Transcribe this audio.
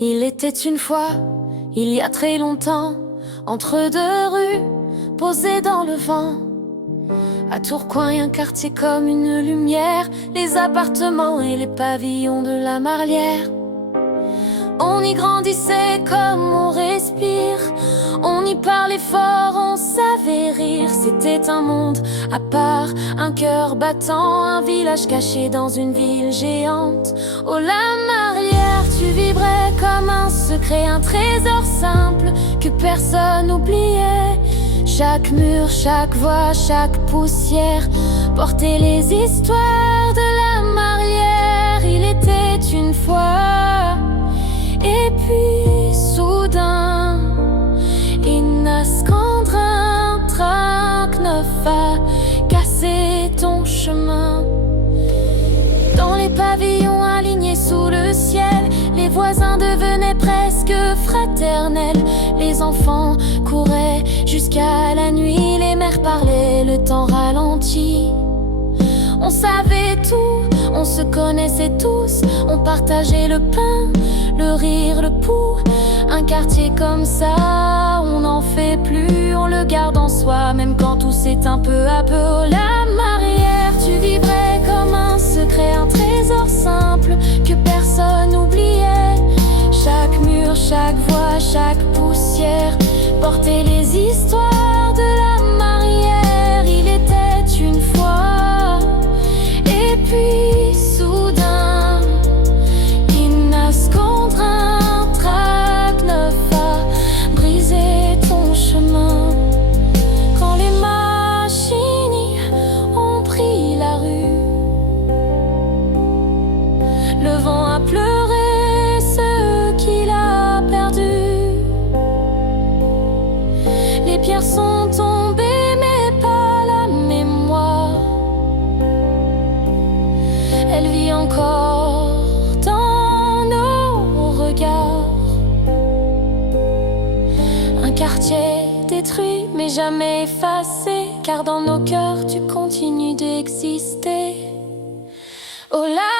Il était une fois, il y a très longtemps, entre deux rues, posées dans le vent. À Tourcoing, un quartier comme une lumière, les appartements et les pavillons de la Marlière. On y grandissait comme on respire, on y parlait fort, on savait rire. C'était un monde à part, un cœur battant, un village caché dans une ville géante. Oh la Marlière, tu vibrais comme un secret, un trésor simple que personne n'oubliait. Chaque mur, chaque voix, chaque poussière portait les histoires de la Marlière. Il était une fois, et puis soudain, Inascandre, un trac neuf a cassé ton chemin. Dans les pavillons alignés sous le ciel, les voisins devenaient presque fraternels. Les enfants couraient jusqu'à la nuit, les mères parlaient, le temps ralenti. On savait tout, on se connaissait tous, on partageait le pain, le rire, le pouls. Un quartier comme ça, on n'en fait plus, on le garde en soi, même quand tout s'éteint peu à peu. Oh la Marlière, tu vibrais comme un secret, un trésor simple que personne n'oubliait. Chaque mur, chaque voix, chaque poussière portait les histoires de la Marlière. Il était une fois, et puis soudain, Inascandre, un trac neuf a brisé ton chemin. Quand les machines ont pris la rue, le vent a pleuré ce qu'il a perdu. Les pierres sont tombées mais pas la mémoire. Elle vit encore dans nos regards. Un quartier détruit mais jamais effacé, car dans nos cœurs tu continues d'exister. Oh la